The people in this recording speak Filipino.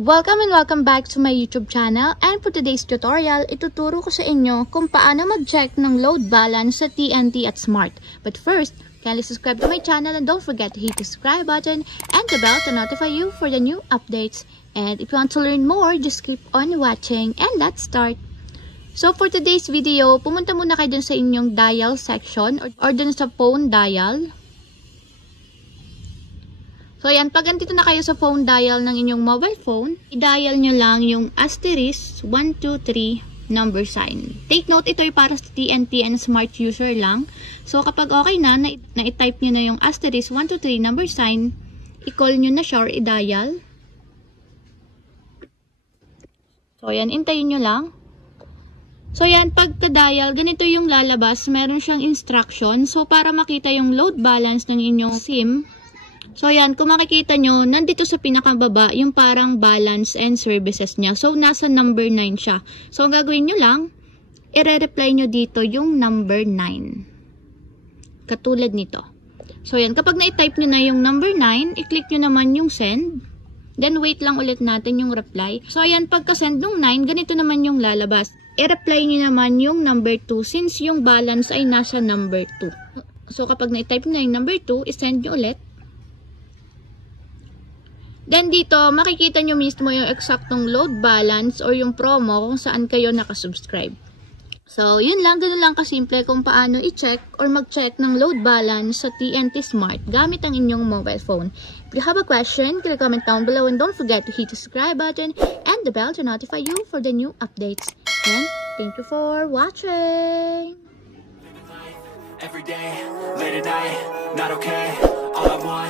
Welcome and welcome back to my YouTube channel, and for today's tutorial, ituturo ko sa inyo kung paano mag-check ng load balance sa TNT at Smart. But first, kindly subscribe to my channel and don't forget to hit the subscribe button and the bell to notify you for the new updates. And if you want to learn more, just keep on watching and let's start. So for today's video, pumunta muna kayo dun sa inyong dial section or dun sa phone dial. So yan, pag andito na kayo sa phone dial ng inyong mobile phone, i-dial nyo lang yung asterisk 123 number sign. Take note, ito ay para sa TNT and Smart user lang. So kapag okay na i-type nyo na yung asterisk 123 number sign, i-call nyo na siya or i-dial. So yan, intayin nyo lang. So yan, pagka-dial, ganito yung lalabas. Meron siyang instruction. So para makita yung load balance ng inyong SIM, so yan, kung makikita nyo, nandito sa pinakababa, yung parang balance and services niya. So nasa number 9 siya. So ang gagawin nyo lang, i-reply nyo dito yung number 9. Katulad nito. So yan, kapag na-type nyo na yung number 9, i-click nyo naman yung send. Then wait lang ulit natin yung reply. So yan, pagka-send nung 9, ganito naman yung lalabas. I-reply nyo naman yung number 2 since yung balance ay nasa number 2. So kapag na-type nyo na yung number 2, i-send nyo ulit. Then dito, makikita nyo mismo yung eksaktong load balance or yung promo kung saan kayo nakasubscribe. So, yun lang, ganun lang kasimple kung paano i-check or mag-check ng load balance sa TNT Smart gamit ang inyong mobile phone. If you have a question, click comment down below and don't forget to hit the subscribe button and the bell to notify you for the new updates. And thank you for watching! Every day, late at night, not okay. All I want